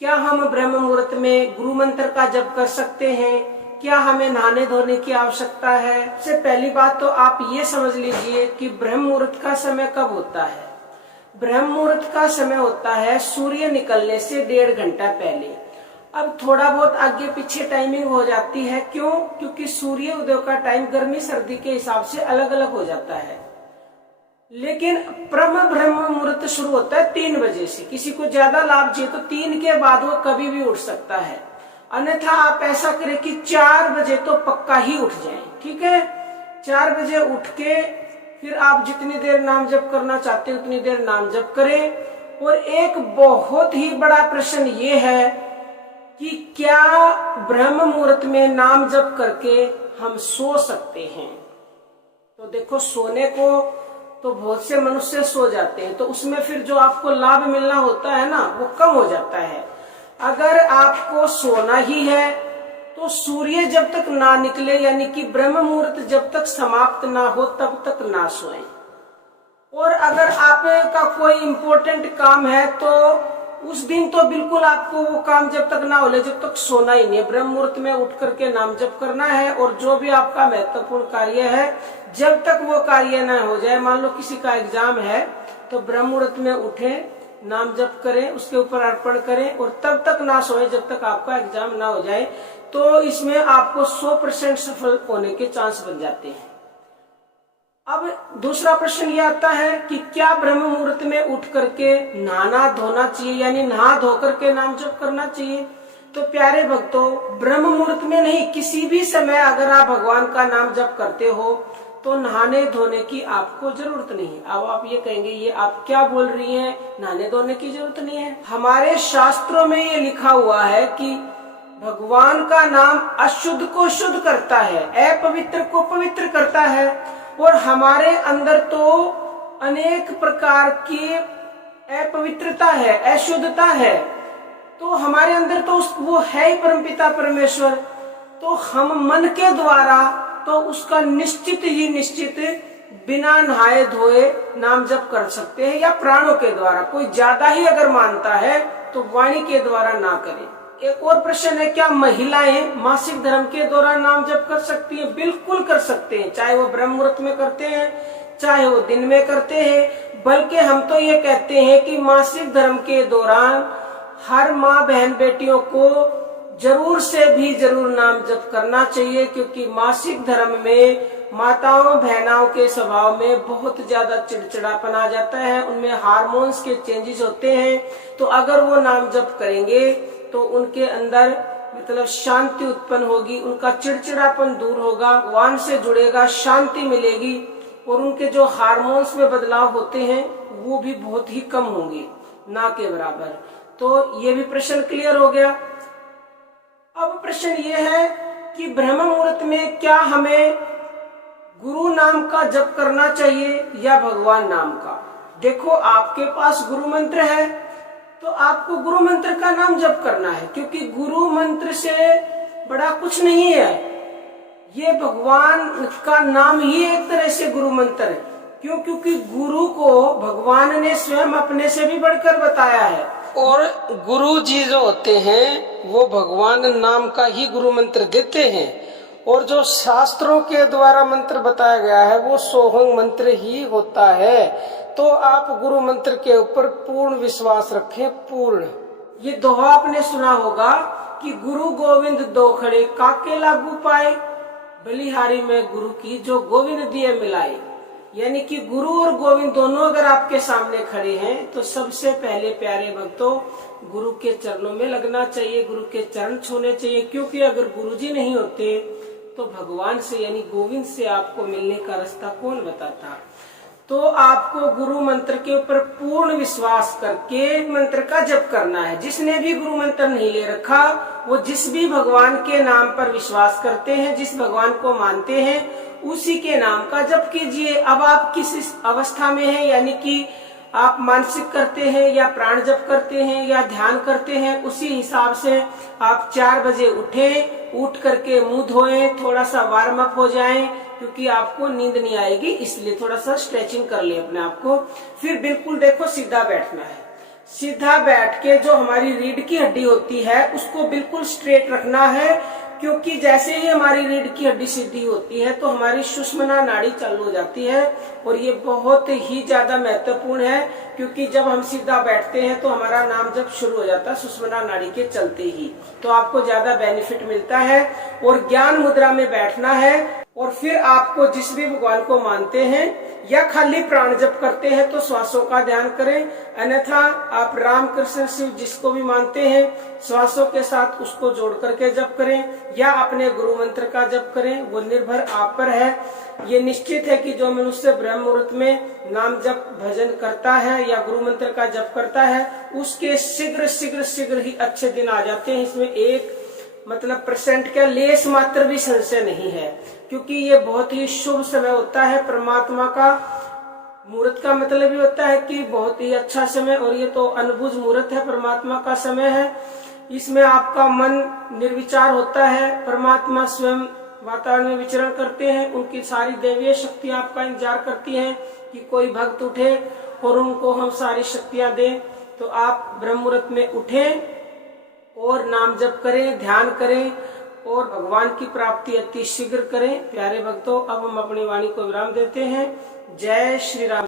क्या हम ब्रह्म मुहूर्त में गुरु मंत्र का जप कर सकते हैं? क्या हमें नहाने धोने की आवश्यकता है? सबसे पहली बात तो आप ये समझ लीजिए कि ब्रह्म मुहूर्त का समय कब होता है। ब्रह्म मुहूर्त का समय होता है सूर्य निकलने से 1.5 घंटा पहले। अब थोड़ा बहुत आगे पीछे टाइमिंग हो जाती है, क्यों? क्योंकि सूर्य उदय का टाइम गर्मी सर्दी के हिसाब से अलग अलग हो जाता है। लेकिन ब्रह्म मुहूर्त शुरू होता है 3 बजे से। किसी को ज्यादा लाभ चाहिए तो 3 के बाद वो कभी भी उठ सकता है, अन्यथा आप ऐसा करें कि 4 बजे तो पक्का ही उठ जाएं। ठीक है, 4 बजे उठ के फिर आप जितनी देर नाम जप करना चाहते हैं उतनी देर नाम जप करें। और एक बहुत ही बड़ा प्रश्न ये है कि क्या ब्रह्म मुहूर्त में नाम जप करके हम सो सकते हैं? तो देखो, सोने को तो बहुत से मनुष्य सो जाते हैं, तो उसमें फिर जो आपको लाभ मिलना होता है ना, वो कम हो जाता है। अगर आपको सोना ही है तो सूर्य जब तक ना निकले, यानी कि ब्रह्म मुहूर्त जब तक समाप्त ना हो तब तक ना सोएं। और अगर आपका कोई इम्पोर्टेंट काम है तो उस दिन तो बिल्कुल आपको वो काम जब तक ना हो ले जब तक सोना ही नहीं है। ब्रह्म मुहूर्त में उठ करके नाम जप करना है, और जो भी आपका महत्वपूर्ण कार्य है जब तक वो कार्य ना हो जाए, मान लो किसी का एग्जाम है तो ब्रह्म मुहूर्त में उठे, नाम जप करें, उसके ऊपर अर्पण करें और तब तक ना सोए जब तक आपका एग्जाम ना हो जाए। तो इसमें आपको 100% सफल होने के चांस बन जाते हैं। अब दूसरा प्रश्न ये आता है कि क्या ब्रह्म मुहूर्त में उठ करके नहाना धोना चाहिए, यानी नहा धो करके नाम जप करना चाहिए? तो प्यारे भक्तों, ब्रह्म मुहूर्त में नहीं, किसी भी समय अगर आप भगवान का नाम जप करते हो तो नहाने धोने की आपको जरूरत नहीं है। अब आप ये कहेंगे ये आप क्या बोल रही हैं, नहाने धोने की जरूरत नहीं है। हमारे शास्त्रों में ये लिखा हुआ है कि भगवान का नाम अशुद्ध को शुद्ध करता है, अपवित्र को पवित्र करता है। और हमारे अंदर तो अनेक प्रकार की अपवित्रता है, अशुद्धता है, तो हमारे अंदर तो वो है ही परमपिता परमेश्वर। तो हम मन के द्वारा तो उसका निश्चित ही निश्चित बिना नहाए धोए नाम जप कर सकते हैं, या प्राणों के द्वारा। कोई ज्यादा ही अगर मानता है तो वाणी के द्वारा ना करें। एक और प्रश्न है, क्या महिलाएं मासिक धर्म के दौरान नाम जप कर सकती हैं? बिल्कुल कर सकते हैं, चाहे वो ब्रह्म मुहूर्त में करते हैं चाहे वो दिन में करते हैं। बल्कि हम तो ये कहते हैं कि मासिक धर्म के दौरान हर माँ बहन बेटियों को जरूर से भी जरूर नाम जप करना चाहिए, क्योंकि मासिक धर्म में माताओं बहनाओं के स्वभाव में बहुत ज्यादा चिड़चिड़ापन आ जाता है, उनमें हार्मोन्स के चेंजेस होते हैं। तो अगर वो नाम जप करेंगे तो उनके अंदर मतलब शांति उत्पन्न होगी, उनका चिड़चिड़ापन दूर होगा, भगवान से जुड़ेगा, शांति मिलेगी, और उनके जो हार्मोन्स में बदलाव होते हैं वो भी बहुत ही कम होंगे, ना के बराबर। तो ये भी प्रश्न क्लियर हो गया। अब प्रश्न ये है कि ब्रह्म मुहूर्त में क्या हमें गुरु नाम का जप करना चाहिए या भगवान नाम का? देखो, आपके पास गुरु मंत्र है तो आपको गुरु मंत्र का नाम जप करना है, क्योंकि गुरु मंत्र से बड़ा कुछ नहीं है। ये भगवान का नाम ही एक तरह से गुरु मंत्र है। क्यों? क्योंकि गुरु को भगवान ने स्वयं अपने से भी बढ़कर बताया है, और गुरु जी जो होते हैं वो भगवान नाम का ही गुरु मंत्र देते हैं। और जो शास्त्रों के द्वारा मंत्र बताया गया है वो सोहंग मंत्र ही होता है। तो आप गुरु मंत्र के ऊपर पूर्ण विश्वास रखें, पूर्ण। ये दोहा आपने सुना होगा कि गुरु गोविंद दो खड़े काके लागू पाए, बलिहारी में गुरु की जो गोविंद दिए मिलाए। यानी कि गुरु और गोविंद दोनों अगर आपके सामने खड़े हैं तो सबसे पहले प्यारे भक्तों गुरु के चरणों में लगना चाहिए, गुरु के चरण छूने चाहिए। क्योंकि अगर गुरु जी नहीं होते तो भगवान से यानी गोविंद से आपको मिलने का रास्ता कौन बताता? तो आपको गुरु मंत्र के ऊपर पूर्ण विश्वास करके मंत्र का जप करना है। जिसने भी गुरु मंत्र नहीं ले रखा वो जिस भी भगवान के नाम पर विश्वास करते हैं, जिस भगवान को मानते हैं, उसी के नाम का जप कीजिए। अब आप किस अवस्था में हैं, यानी कि आप मानसिक करते हैं या प्राण जप करते हैं या ध्यान करते हैं, उसी हिसाब से आप 4 बजे उठें, उठ करके मुंह धोएं, थोड़ा सा वार्म अप हो जाएं, क्योंकि आपको नींद नहीं आएगी, इसलिए थोड़ा सा स्ट्रेचिंग कर ले अपने आप को। फिर बिल्कुल देखो सीधा बैठना है। सीधा बैठ के जो हमारी रीढ़ की हड्डी होती है उसको बिल्कुल स्ट्रेट रखना है, क्योंकि जैसे ही हमारी रीढ़ की हड्डी सीधी होती है तो हमारी सुषुम्ना नाड़ी चालू हो जाती है। और ये बहुत ही ज्यादा महत्वपूर्ण है, क्योंकि जब हम सीधा बैठते हैं तो हमारा नाम जब शुरू हो जाता है सुषुम्ना नाड़ी के चलते ही, तो आपको ज्यादा बेनिफिट मिलता है। और ज्ञान मुद्रा में बैठना है। और फिर आपको जिस भी भगवान को मानते हैं या खाली प्राण जप करते हैं तो श्वासों का ध्यान करें, अन्यथा आप राम कृष्ण शिव जिसको भी मानते हैं श्वासों के साथ उसको जोड़ करके जप करें या अपने गुरु मंत्र का जप करें, वो निर्भर आप पर है। ये निश्चित है कि जो मनुष्य ब्रह्म मुहूर्त में नाम जप भजन करता है या गुरु मंत्र का जप करता है उसके शीघ्र शीघ्र शीघ्र ही अच्छे दिन आ जाते हैं। इसमें एक परसेंट का लेस मात्र भी संशय नहीं है, क्योंकि ये बहुत ही शुभ समय होता है। परमात्मा का मुहूर्त का मतलब ही होता है कि बहुत ही अच्छा समय, और ये तो अनबुझ मुहूर्त है, परमात्मा का समय है। इसमें आपका मन निर्विचार होता है, परमात्मा स्वयं वातावरण में विचरण करते हैं, उनकी सारी दैवीय शक्तियां आपका इंतजार करती हैं कि कोई भक्त उठे और उनको हम सारी शक्तियां दें। तो आप ब्रह्म मुहूर्त में उठें और नाम जप करें, ध्यान करें और भगवान की प्राप्ति अति शीघ्र करें। प्यारे भक्तों, अब हम अपनी वाणी को विराम देते हैं। जय श्री राम।